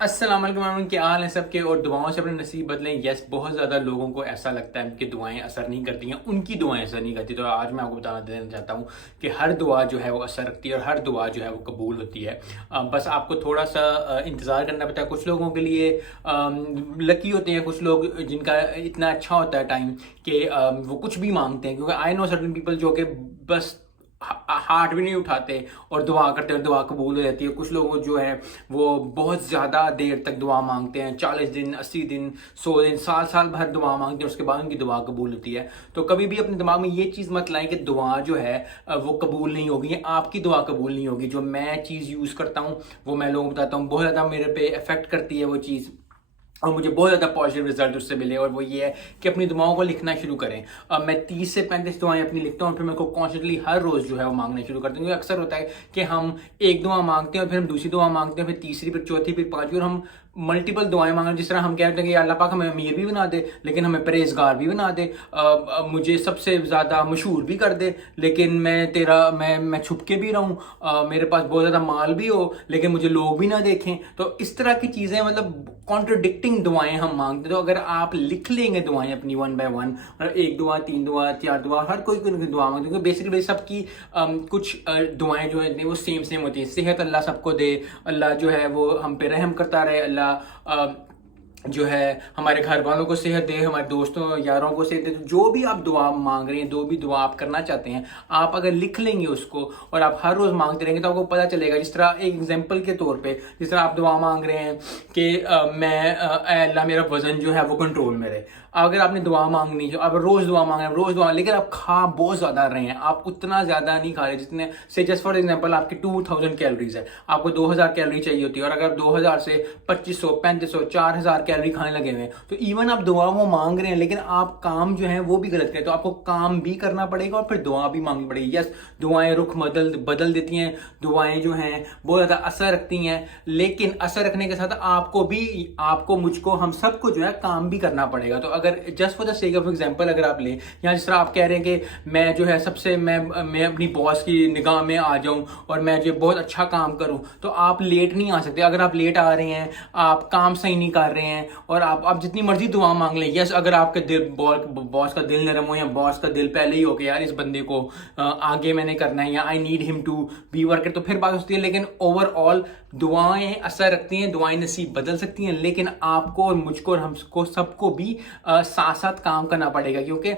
अस्सलाम वालेकुम, क्या हाल है सबके। और दुआओं से अपने नसीब बदलें। यस, बहुत ज़्यादा लोगों को ऐसा लगता है कि दुआएं असर नहीं करती हैं, उनकी दुआएं असर नहीं करती। तो आज मैं आपको बताना देना चाहता हूँ कि हर दुआ जो है वो असर रखती है और हर दुआ जो है वो कबूल होती है। बस आपको थोड़ा सा इंतज़ार करना पड़ता है। कुछ लोगों के लिए लकी होते हैं, कुछ लोग जिनका इतना अच्छा होता है टाइम कि वो कुछ भी मांगते हैं। क्योंकि आई नो सर्टन पीपल जो कि बस हाथ भी नहीं उठाते और दुआ करते हैं, दुआ कबूल हो जाती है। कुछ लोग जो है वो बहुत ज़्यादा देर तक दुआ मांगते हैं, 40 दिन, 80 दिन, 100 दिन, साल साल भर दुआ मांगते हैं, उसके बाद उनकी दुआ कबूल होती है। तो कभी भी अपने दिमाग में ये चीज़ मत लाएं कि दुआ जो है वो कबूल नहीं होगी, आपकी दुआ कबूल नहीं होगी। जो मैं चीज़ यूज़ करता हूँ वो मैं लोगों को बताता हूँ, बहुत ज़्यादा मेरे पे इफेक्ट करती है वो चीज़ और मुझे बहुत ज़्यादा पॉजिटिव रिजल्ट उससे मिले। और वो ये है कि अपनी दुआओं को लिखना शुरू करें। अब मैं 30 से 35 दुआएं अपनी लिखता हूँ और फिर मेरे को कॉन्स्टेंटली हर रोज़ जो है वो मांगना शुरू करते हैं। क्योंकि अक्सर होता है कि हम एक दुआ मांगते हैं और फिर हम दूसरी दुआ मांगते हैं, फिर तीसरी, फिर चौथी, फिर पांचवी, और हम मल्टीपल दुआएं मांग रहे हैं। जिस तरह हम कहते हैं कि या अल्लाह पाक हमें अमीर भी बना दे लेकिन हमें परहेजगार भी बना दे, मुझे सबसे ज़्यादा मशहूर भी कर दे लेकिन मैं छुप के भी रहूँ, मेरे पास बहुत ज़्यादा माल भी हो लेकिन मुझे लोग भी ना देखें। तो इस तरह की चीज़ें, मतलब कॉन्ट्रडिक्टिंग दुआएं हम मांगते। तो अगर आप लिख लेंगे दुआएं अपनी वन बाय वन, मतलब एक दुआ, तीन दुआ, चार दुआ, हर कोई कोई दुआ मांगते हैं। बेसिकली सबकी कुछ दुआएं जो है वो सेम सेम होती है। सेहत अल्लाह सबको दे, अल्लाह जो है वो हम पे रहम करता रहे, अल्लाह जो है हमारे घर वालों को सेहत दे, हमारे दोस्तों यारों को सेहत दे। तो जो भी आप दुआ मांग रहे हैं, जो भी दुआ आप करना चाहते हैं, आप अगर लिख लेंगे उसको और आप हर रोज़ मांगते रहेंगे तो आपको पता चलेगा। जिस तरह एक एग्जांपल के तौर पे, जिस तरह आप दुआ मांग रहे हैं कि अल्लाह मेरा वजन जो है वो कंट्रोल में रहे। अगर आपने दुआ मांगनी, जो आप रोज़ दुआ मांग रहे हैं, रोज़ दुआ, लेकिन आप खा बहुत ज़्यादा रहे हैं, आप उतना ज़्यादा नहीं खा रहे जितने से, जस्ट फॉर एग्जाम्पल आपकी 2000 कैलोरीज है, आपको 2000 कैलोरी चाहिए होती है, और अगर 2000 से 2500, 3500, 4000 कैलोरी खाने लगे हुए हैं, तो इवन आप दुआ वो मांग रहे हैं लेकिन आप काम जो है वो भी गलत करें। तो आपको काम भी करना पड़ेगा और फिर दुआ भी मांगनी पड़ेगी। यस, दुआएं रुख बदल बदल देती हैं, दुआएं जो हैं बहुत ज़्यादा असर रखती हैं, लेकिन असर रखने के साथ आपको भी, आपको, मुझको, हम सबको जो है काम भी करना पड़ेगा। तो अगर just for the sake of example अगर आप ले, या जिस तरह आप कह रहे हैं कि मैं जो है सबसे मैं अपनी बॉस की निगाह में आ जाऊं और मैं जो बहुत अच्छा काम करूं, तो आप लेट नहीं आ सकते। अगर आप लेट आ रहे हैं, आप काम सही नहीं कर रहे हैं, और आप जितनी मर्जी दुआ मांग लें, यस, अगर आपके दिल, बॉस का दिल नरम हो, या बॉस का दिल पहले ही हो कि यार इस बंदे को आगे मैंने करना है, या I need him to be worker, तो फिर बात होती है। लेकिन ओवरऑल दुआएं असर रखती हैं, दुआएं नसीब बदल सकती हैं, लेकिन आपको और मुझको और हमको सबको भी साथ साथ काम करना पड़ेगा। क्योंकि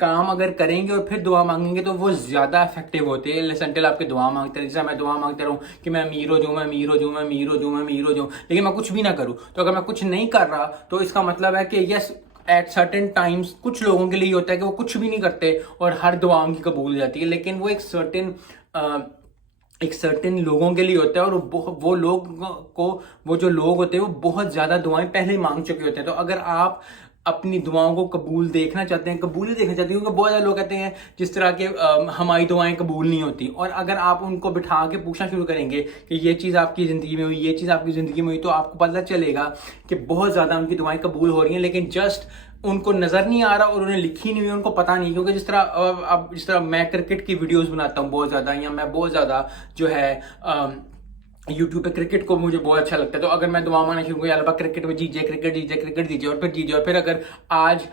काम अगर करेंगे और फिर दुआ मांगेंगे तो वो ज़्यादा इफेक्टिव होते हैं। लेकिन आपके दुआ मांगते रहे, जैसे मैं दुआ मांगते रहूँ कि मैं अमीर हो जाऊँ, मैं अमीर हो जाऊँ, मैं अमीर हो जाऊँ, मैं अमीर हो जाऊँ, लेकिन मैं कुछ भी ना करूँ, तो अगर मैं कुछ नहीं कर रहा तो इसका मतलब है कि यस, एट सर्टेन टाइम्स कुछ लोगों के लिए होता है कि वो कुछ भी नहीं करते और हर दुआ उनकी कबूल हो जाती है। लेकिन वो एक सर्टेन लोगों के लिए होता है, और वो लोग को, वो जो लोग होते हैं वो बहुत ज़्यादा दुआएं पहले ही मांग चुके होते हैं। तो अगर आप अपनी दुआओं को कबूल देखना चाहते हैं, कबूल ही देखना चाहते हैं, क्योंकि बहुत सारे लोग कहते हैं जिस तरह के हमारी दुआएं कबूल नहीं होती, और अगर आप उनको बिठा के पूछना शुरू करेंगे कि ये चीज़ आपकी ज़िंदगी में हुई, ये चीज़ आपकी ज़िंदगी में हुई, तो आपको पता चलेगा कि बहुत ज़्यादा उनकी दुआएं कबूल हो रही हैं, लेकिन जस्ट उनको नज़र नहीं आ रहा और उन्हें लिखी नहीं हुई, उनको पता नहीं। क्योंकि जिस तरह मैं क्रिकेट की वीडियोस बनाता हूँ बहुत ज़्यादा, या मैं बहुत ज़्यादा जो है यूट्यूब पे क्रिकेट को मुझे बहुत अच्छा लगता है, तो अगर मैं दुआ मांगना शुरू करूँ, अल्लाह क्रिकेट में जीजिए, क्रिकेट जीजिए, क्रिकेट जीजिए, और फिर जीजिए, और फिर अगर आज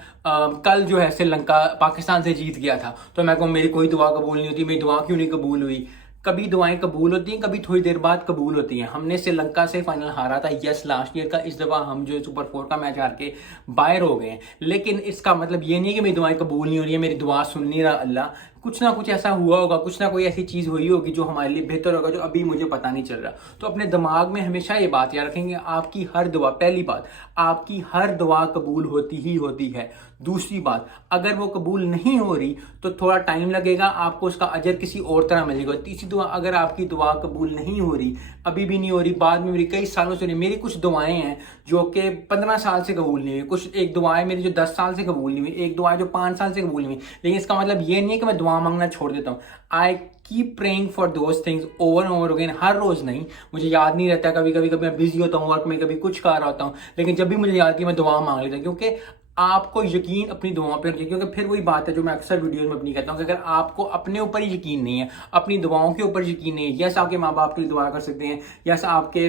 कल जो है श्रीलंका पाकिस्तान से जीत गया था, तो मैं कहूँ मेरी कोई दुआ कबूल नहीं होती, मेरी दुआ क्यों नहीं कबूल हुई। कभी दुआएं कबूल होती हैं, कभी थोड़ी देर बाद कबूल होती हैं। हमने श्रीलंका से फाइनल हारा था, यस, लास्ट ईयर का। इस दफ़ा हम जो सुपर 4 का मैच हार के बाहर हो गए हैं, लेकिन इसका मतलब ये नहीं है कि मेरी दुआएं कबूल नहीं हो रही है, मेरी दुआ सुन नहीं रहा अल्लाह। कुछ ना कुछ ऐसा हुआ होगा, कुछ ना कोई ऐसी चीज़ हुई होगी जो हमारे लिए बेहतर होगा, जो अभी मुझे पता नहीं चल रहा। तो अपने दिमाग में हमेशा ये बात याद रखेंगे, आपकी हर दुआ, पहली बात, आपकी हर दुआ कबूल होती ही होती है। दूसरी बात, अगर वो कबूल नहीं हो रही तो थोड़ा टाइम लगेगा, आपको उसका अजर किसी और तरह मिलेगा। तीसरी दुआ, अगर आपकी दुआ कबूल नहीं हो रही, अभी भी नहीं हो रही, बाद में मेरी कई सालों से नहीं, मेरी कुछ दुआएं हैं जो कि 15 साल से कबूल नहीं हुई, कुछ एक दुआएं मेरी जो 10 साल से कबूल नहीं हुई, एक दुआ जो 5 साल से कबूल नहीं हुई। लेकिन इसका मतलब ये नहीं है कि मैं दुआ मांगना छोड़ देता हूँ। I keep praying for those things over and over again. हर रोज़ नहीं, मुझे याद नहीं रहता, कभी कभी मैं बिजी होता हूँ वर्क में, कभी कुछ कर रहा होता हूँ, लेकिन जब भी मुझे याद है मैं दुआ मांग लेता हूँ। क्योंकि आपको यकीन अपनी दुआओं पे रखिए, क्योंकि फिर वही बात है जो मैं अक्सर वीडियोस में अपनी कहता हूँ कि अगर आपको अपने ऊपर ही यकीन नहीं है, अपनी दुआओं के ऊपर यकीन नहीं है, यस, आपके माँ बाप के लिए दुआ कर सकते हैं, यस, आपके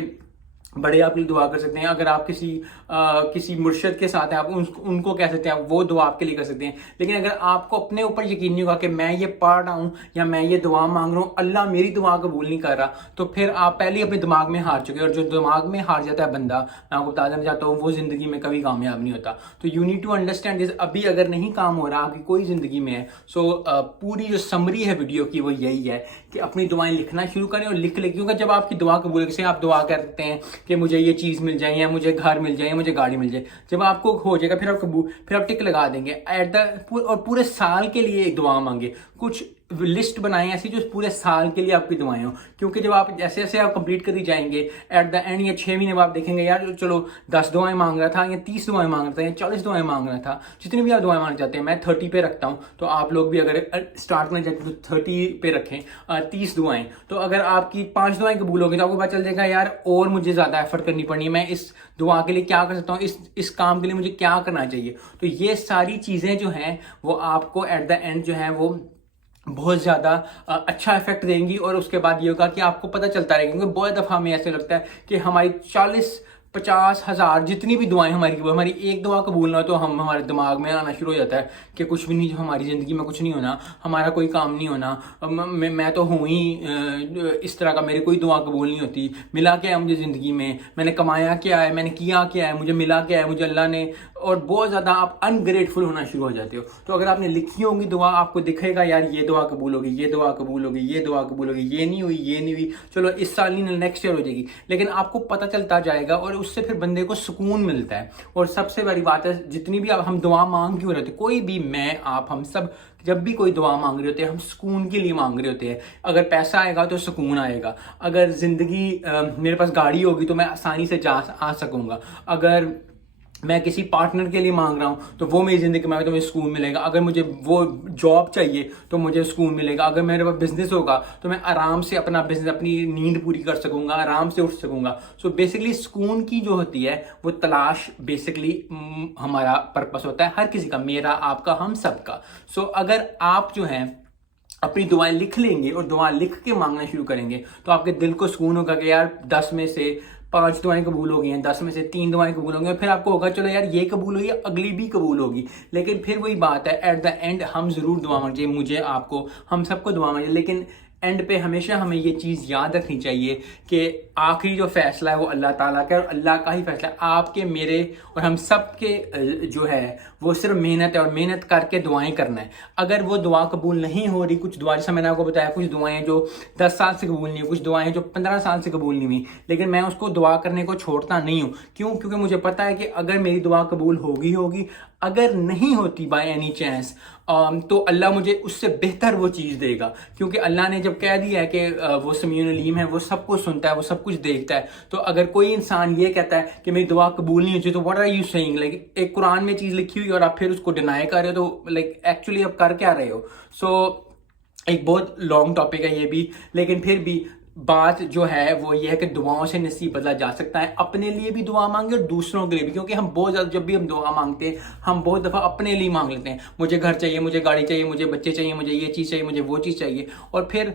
बड़े आपके लिए दुआ कर सकते हैं। अगर आप किसी मुर्शिद के साथ हैं, आप उनको कह सकते हैं, आप वो दुआ आपके लिए कर सकते हैं। लेकिन अगर आपको अपने ऊपर यकीन नहीं होगा कि मैं ये पढ़ रहा हूँ या मैं ये दुआ मांग रहा हूँ, अल्लाह मेरी दुआ कबूल नहीं कर रहा, तो फिर आप पहले ही अपने दिमाग में हार चुके हैं। और जो दिमाग में हार जाता है बंदा, मैं आपको बता देना चाहता हूँ, वो जिंदगी में कभी कामयाब नहीं होता। तो you need to understand this. अभी अगर नहीं काम हो रहा आपकी कोई जिंदगी में है, सो पूरी जो समरी है वीडियो की वो यही है कि अपनी दुआएं लिखना शुरू करें और लिख लें। क्योंकि जब आपकी दुआ कबूल, जैसे आप दुआ करते हैं कि मुझे ये चीज़ मिल जाए या मुझे घर मिल जाए या मुझे गाड़ी मिल जाए, जब आपको हो जाएगा फिर आप टिक लगा देंगे और पूरे साल के लिए एक दुआ मांगे। कुछ लिस्ट बनाएं ऐसी जो पूरे साल के लिए आपकी दुआएं हो। क्योंकि जब आप जैसे जैसे आप कंप्लीट करती जाएंगे, एट द एंड या 6 महीने बाद आप देखेंगे यार चलो 10 दुआएं मांग रहा था या 30 दुआएं मांग रहा था या 40 दुआएं मांग रहा था, जितनी भी आप दुआएं मांगना चाहते हैं। मैं 30 पे रखता हूँ, तो आप लोग भी अगर स्टार्ट करना चाहते हैं तो 30 पे रखें, 30 दुआएं। तो अगर आपकी 5 दुआएं कबूल होगी तो आपको पता चल जाएगा यार और मुझे ज़्यादा एफर्ट करनी पड़नी है, मैं इस दुआ के लिए क्या कर सकता हूँ, इस काम के लिए मुझे क्या करना चाहिए। तो ये सारी चीज़ें जो हैं वो आपको एट द एंड जो है वो बहुत ज़्यादा अच्छा इफेक्ट देंगी। और उसके बाद ये होगा कि आपको पता चलता रहेगा। क्योंकि बहुत दफ़ा हमें ऐसे लगता है कि हमारी 40-50 हज़ार जितनी भी दुआएं हमारी एक दुआ कबूल ना हो तो हमारे दिमाग में आना शुरू हो जाता है कि कुछ भी नहीं, हमारी ज़िंदगी में कुछ नहीं होना, हमारा कोई काम नहीं होना, मैं तो हूँ ही इस तरह का, मेरी कोई दुआ कबूल नहीं होती, मिला क्या है मुझे ज़िंदगी में, मैंने कमाया क्या है, मैंने किया क्या है, मुझे मिला क्या है, मुझे अल्लाह ने। और बहुत ज़्यादा आप अनग्रेटफुल होना शुरू हो जाते हो। तो अगर आपने लिखी होंगी दुआ, आपको दिखेगा यार ये दुआ कबूल होगी, ये दुआ कबूल होगी, ये दुआ कबूल होगी, ये नहीं हुई, ये नहीं हुई, चलो इस साल नहीं नेक्स्ट ईयर हो जाएगी। लेकिन आपको पता चलता जाएगा और उससे फिर बंदे को सुकून मिलता है। और सबसे बड़ी बात है, जितनी भी हम दुआ मांग क्यों रहे थे, कोई भी, मैं, आप, हम सब जब भी कोई दुआ मांग रहे होते हैं हम सुकून के लिए मांग रहे होते हैं। अगर पैसा आएगा तो सुकून आएगा, अगर ज़िंदगी मेरे पास गाड़ी होगी तो मैं आसानी से आ सकूँगा, अगर मैं किसी पार्टनर के लिए मांग रहा हूँ तो वो मेरी ज़िंदगी में आएगा तो मुझे सुकून मिलेगा, अगर मुझे वो जॉब चाहिए तो मुझे सुकून मिलेगा, अगर मेरे पास बिजनेस होगा तो मैं आराम से अपना बिजनेस, अपनी नींद पूरी कर सकूंगा, आराम से उठ सकूंगा। सो बेसिकली सुकून की जो होती है वो तलाश बेसिकली हमारा पर्पस होता है, हर किसी का, मेरा, आपका, हम सबका। सो अगर आप जो है अपनी दुआएं लिख लेंगे और दुआ लिख के मांगना शुरू करेंगे तो आपके दिल को सुकून होगा कि यार 10 में से 5 दुआएं कबूल हो गई हैं, 10 में से 3 दुआएं कबूल होंगी। फिर आपको होगा चलो यार ये कबूल हुई, अगली भी कबूल होगी। लेकिन फिर वही बात है, एट द एंड हम जरूर दुआ मांगे, मुझे, आपको, हम सबको दुआ मांगे। लेकिन एंड पे हमेशा हमें ये चीज़ याद रखनी चाहिए कि आखिरी जो फैसला है वो अल्लाह ताला का है और अल्लाह का ही फैसला है। आपके, मेरे और हम सब के जो है वो सिर्फ मेहनत है और मेहनत करके दुआएं करना है। अगर वो दुआ कबूल नहीं हो रही, कुछ दुआ, जैसा मैंने आपको बताया, कुछ दुआएं जो 10 साल से कबूल नहीं हुई, कुछ दुआएं जो 15 साल से कबूल नहीं हुई, लेकिन मैं उसको दुआ करने को छोड़ता नहीं हूँ। क्यों? क्योंकि मुझे पता है कि अगर मेरी दुआ कबूल होगी, अगर नहीं होती बाय एनी चांस तो अल्लाह मुझे उससे बेहतर वो चीज़ देगा। क्योंकि अल्लाह ने जब कह दिया है कि वो समीउल अलीम है, वो सब कुछ सुनता है, वो सब कुछ देखता है। तो अगर कोई इंसान ये कहता है कि मेरी दुआ कबूल नहीं होती तो what are you saying, like एक कुरान में चीज़ लिखी हुई और आप फिर उसको डिनाई कर रहे हो, तो लाइक एक्चुअली आप कर क्या रहे हो। सो एक बहुत लॉन्ग टॉपिक है ये भी, लेकिन फिर भी बात जो है वो ये है कि दुआओं से नसीब बदला जा सकता है। अपने लिए भी दुआ मांगे और दूसरों के लिए भी, क्योंकि हम बहुत ज़्यादा, जब भी हम दुआ मांगते हैं हम बहुत दफ़ा अपने लिए मांग लेते हैं, मुझे घर चाहिए, मुझे गाड़ी चाहिए, मुझे बच्चे चाहिए, मुझे ये चीज़ चाहिए, मुझे वो चीज़ चाहिए। और फिर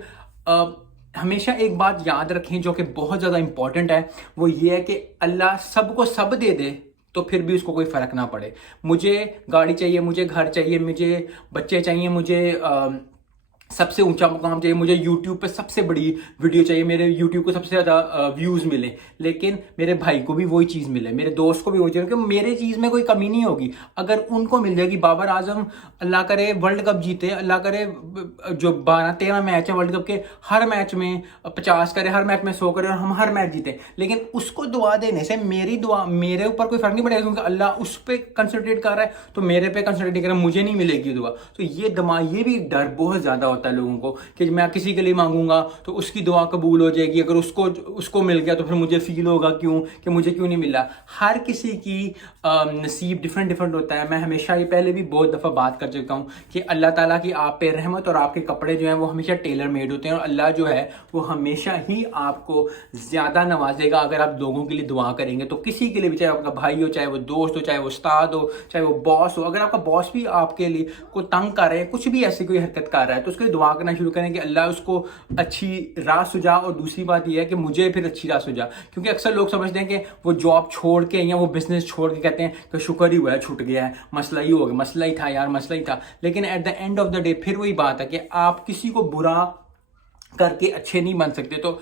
हमेशा एक बात याद रखें जो कि बहुत ज़्यादा इंपॉर्टेंट है, वो ये है कि अल्लाह सबको सब दे दे तो फिर भी उसको कोई फ़र्क ना पड़े। मुझे गाड़ी चाहिए, मुझे घर चाहिए, मुझे बच्चे चाहिए, मुझे सबसे ऊंचा मुकाम चाहिए, मुझे YouTube पे सबसे बड़ी वीडियो चाहिए, मेरे YouTube को सबसे ज़्यादा व्यूज़ मिले, लेकिन मेरे भाई को भी वही चीज़ मिले, मेरे दोस्त को भी वही चाहिए, क्योंकि मेरे चीज़ में कोई कमी नहीं होगी। अगर उनको मिल जाएगी, बाबर आजम अल्लाह करे वर्ल्ड कप जीते, अल्लाह करे जो 12-13 मैच है वर्ल्ड कप के, हर मैच में 50 करे, हर मैच में 100 करे और हम हर मैच जीते, लेकिन उसको दुआ देने से मेरी दुआ, मेरे ऊपर कोई फ़र्क नहीं पड़ेगा, क्योंकि अल्लाह उस पर कंसंट्रेट कर रहा है, तो मेरे पे कंसंट्रेट कर रहा है, मुझे नहीं मिलेगी दुआ। तो ये दिमाग, ये भी डर बहुत ज़्यादा होता है लोगों को कि मैं किसी के लिए मांगूंगा तो उसकी दुआ कबूल हो जाएगी, अगर उसको मिल गया तो फिर मुझे फील होगा क्यों कि मुझे क्यों नहीं मिला। हर किसी की नसीब डिफरेंट होता है। मैं हमेशा, ये पहले भी बहुत दफ़ा बात कर चुका हूँ कि अल्लाह ताला की आप पे रहमत और आपके कपड़े जो हैं वो हमेशा टेलर मेड होते हैं, और अल्लाह जो है वो हमेशा ही आपको ज़्यादा नवाजेगा अगर आप लोगों के लिए दुआ करेंगे। तो किसी के लिए भी, चाहे आपका भाई हो, चाहे वो दोस्त हो, चाहे वो उस्ताद हो, चाहे वो बॉस हो, अगर आपका बॉस भी आपके लिए को तंग कर रहा है, कुछ भी ऐसी कोई हरकत कर रहा है, तो उसके लिए दुआ करना शुरू करें कि अल्लाह उसको अच्छी राह सुझा, और दूसरी बात यह है कि मुझे फिर अच्छी राह सुझा। क्योंकि अक्सर लोग समझते हैं कि वो जॉब छोड़ के या वो बिजनेस छोड़ के कहते हैं कि शुक्र ही हुआ है, छूट गया है, मसला ही हो गया, मसला ही था यार, मसला ही था। लेकिन at the end of the day फिर वही बात है कि आप किसी को बुरा करके अच्छे नहीं बन सकते। तो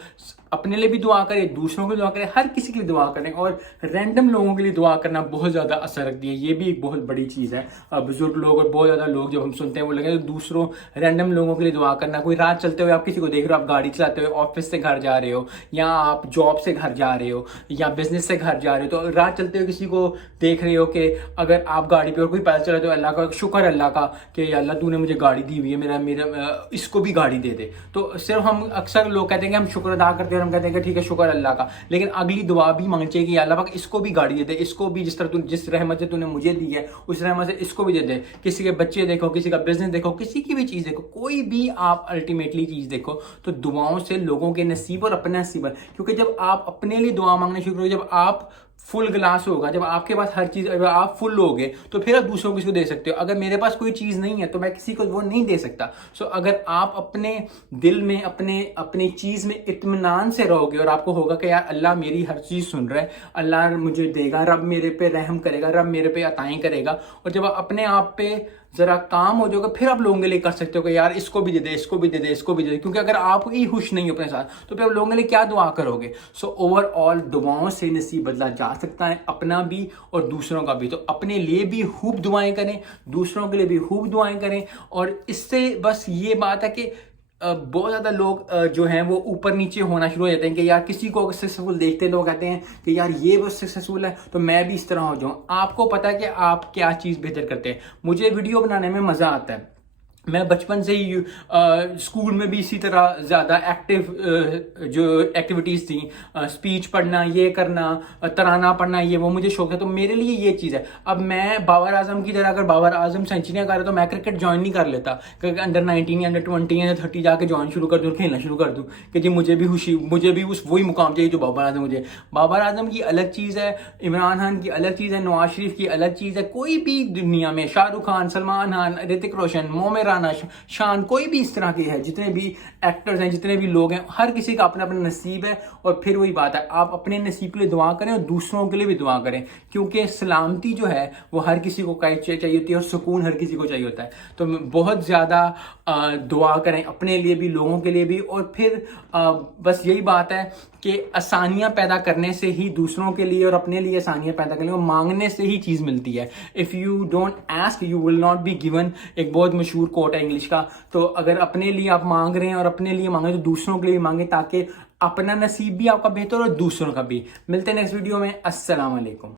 अपने लिए भी दुआ करें, दूसरों को दुआ करें, हर किसी के लिए दुआ करें, और रैंडम लोगों के लिए दुआ करना बहुत ज़्यादा असर रखती है। ये भी एक बहुत बड़ी चीज़ है। बुजुर्ग लोग और बहुत ज़्यादा लोग जब हम सुनते हैं वो लगे तो दूसरों रैंडम लोगों के लिए दुआ करना। कोई रात चलते हुए आप किसी को देख रहे हो, आप गाड़ी चलाते हुए ऑफिस से घर जा रहे हो, या आप जॉब से घर जा रहे हो, या बिजनेस से घर जा रहे हो, तो रात चलते हुए किसी को देख रहे हो कि अगर आप गाड़ी पे और कोई पैदल चला तो अल्लाह का शुक्र, अल्लाह का कि अल्लाह तूने मुझे गाड़ी दी हुई है, मेरा मेरा इसको भी गाड़ी दे दे। तो सिर्फ हम अक्सर लोग कहते हैं कि हम शुक्र अदा करते हैं और हम कहते हैं कि ठीक है शुक्र अल्लाह का, लेकिन अगली दुआ भी मांगनी चाहिए कि अल्लाह पाक इसको भी गाड़ी दे दे, इसको भी जिस तरह तू जिस रहमत से तूने मुझे दी है उस रहमत से इसको भी दे दे। किसी के बच्चे देखो, किसी का बिजनेस देखो, किसी की भी चीज़ देखो, कोई भी आप अल्टीमेटली चीज़ देखो तो दुआओं से लोगों के नसीब और अपने नसीब है। क्योंकि जब आप अपने लिए दुआ मांगना शुरू करो, जब आप फुल गिलास होगा, जब आपके पास हर चीज़, अगर आप फुल लोगे तो फिर आप दूसरों को किसी को दे सकते हो। अगर मेरे पास कोई चीज़ नहीं है तो मैं किसी को वो नहीं दे सकता। सो अगर आप अपने दिल में अपनी चीज़ में इत्मीनान से रहोगे और आपको होगा कि यार अल्लाह मेरी हर चीज़ सुन रहा है, अल्लाह मुझे देगा, रब मेरे पे रहम करेगा, रब मेरे पे अताएं करेगा, और जब आप अपने आप पे जरा काम हो जाएगा फिर आप लोगों के लिए कर सकते हो कि यार इसको भी दे दे, इसको भी दे दे, इसको भी दे दे। क्योंकि अगर आप ही खुश नहीं हो अपने साथ तो फिर आप लोगों के लिए क्या दुआ करोगे। सो ओवरऑल दुआओं से नसीब बदला जा सकता है, अपना भी और दूसरों का भी। तो अपने लिए भी खूब दुआएं करें, दूसरों के लिए भी खूब दुआएं करें। और इससे बस ये बात है कि बहुत ज़्यादा लोग जो हैं वो ऊपर नीचे होना शुरू हो जाते हैं कि यार किसी को सक्सेसफुल देखते हैं, लोग कहते हैं कि यार ये बस सक्सेसफुल है तो मैं भी इस तरह हो जाऊं। आपको पता है कि आप क्या चीज़ बेहतर करते हैं। मुझे वीडियो बनाने में मज़ा आता है, मैं बचपन से ही स्कूल में भी इसी तरह ज़्यादा एक्टिव जो एक्टिविटीज़ थी, स्पीच पढ़ना, ये करना, तराना पढ़ना, ये वो मुझे शौक है। तो मेरे लिए ये चीज़ है। अब मैं बाबर आजम की तरह, अगर बाबर आजम सेंचुरियाँ कर रहा तो मैं क्रिकेट ज्वाइन नहीं कर लेता, क्योंकि अंडर 19 या अंडर 20 या 30 जाके ज्वाइन शुरू कर दूँ, खेलना शुरू कर दूँ कि जी मुझे भी खुशी, मुझे भी उस वही मुकाम चाहिए जो बाबर आजम मुझे। बाबर आजम की अलग चीज़ है, इमरान खान की अलग चीज़ है, नवाज शरीफ की अलग चीज़ है। कोई भी दुनिया में, शाहरुख खान, सलमान खान, ऋतिक रोशन, मोमेर शान, कोई भी इस तरह के है, जितने भी एक्टर्स हैं, जितने भी लोग हैं, हर किसी का अपना अपना नसीब है। और फिर वही बात है, आप अपने नसीब के लिए दुआ करें और दूसरों के लिए भी दुआ करें, क्योंकि सलामती जो है वो हर किसी को चाहिए होती है और सुकून हर किसी को चाहिए होता है। तो बहुत ज़्यादा दुआ करें अपने लिए भी, लोगों के लिए भी। और फिर बस यही बात है कि आसानियाँ पैदा करने से ही दूसरों के लिए और अपने लिए आसानियाँ पैदा करने को मांगने से ही चीज़ मिलती है। If you don't ask you will not be given, एक बहुत मशहूर कोट है इंग्लिश का। तो अगर अपने लिए आप मांग रहे हैं और अपने लिए मांगे तो दूसरों के लिए मांगे, ताकि अपना नसीब भी आपका बेहतर और दूसरों का भी। मिलते हैं नेक्स्ट वीडियो में। अस्सलाम वालेकुम।